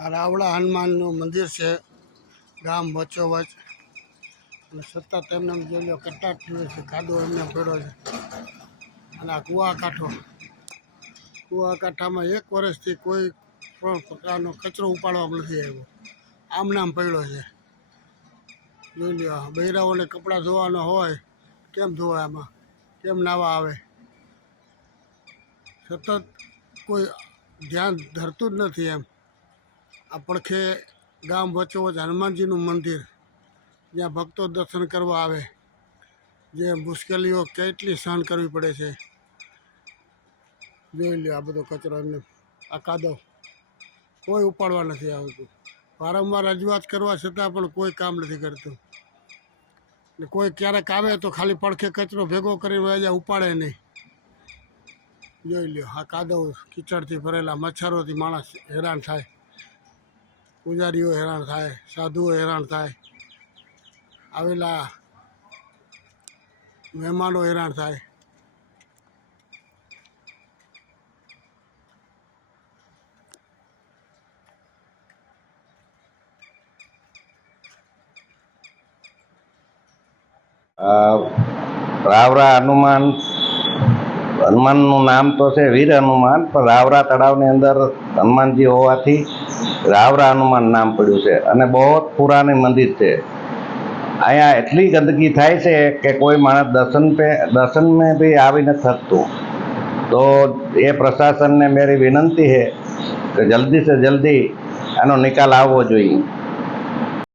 આ રાવળા હનુમાનનું મંદિર છે, ગામ વચ્ચોવચ. અને સતત એમને જોઈ લો કટાટ થયો છે કાદો એમને પડ્યો છે. અને આ કુવા કાંઠો કુવા એક વર્ષથી કોઈ પણ પ્રકારનો કચરો ઉપાડવામાં નથી આવ્યો. આમ નામ પડ્યો છે. જોઈ લ્યો બૈરાઓને કપડાં ધોવાના હોય, કેમ ધોવાય આમાં? કેમ નાવા આવે? સતત કોઈ ધ્યાન ધરતું જ નથી એમ. આ પડખે ગામ વચ્ચોવચ હનુમાનજીનું મંદિર, જ્યાં ભક્તો દર્શન કરવા આવે, જે મુશ્કેલીઓ કેટલી સહન કરવી પડે છે. જોઈ લ્યો આ બધો કચરો એમને, આ કાદવ. કોઈ ઉપાડવા નથી આવતું. વારંવાર રજૂઆત કરવા છતાં પણ કોઈ કામ નથી કરતું. ને કોઈ ક્યારેક આવે તો ખાલી પડખે કચરો ભેગો કરીને વહી ઉપાડે નહીં. જોઈ લ્યો આ કાદવ કીચડથી ભરેલા, મચ્છરોથી માણસ હેરાન થાય. પૂજારીઓ હેરાન થાય, સાધુઓ હેરાન થાય, આવેલા મહેમાનો હેરાન થાય. રાવરા હનુમાન, હનુમાનનું નામ તો છે, વીર હનુમાન, પણ રાવરા તળાવની અંદર હનુમાનજી હોવાથી રાવરા હનુમાન નામ પડ્યું છે. અને બહુ પુરાની મંદિર છે. અહીંયા એટલી ગંદકી થાય છે કે કોઈ માણસ દર્શન પે, દર્શન બી આવી નથી શકતું. તો એ પ્રશાસનને મારી વિનંતી છે કે જલ્દી સે જલ્દી આનો નિકાલ આવવો જોઈએ.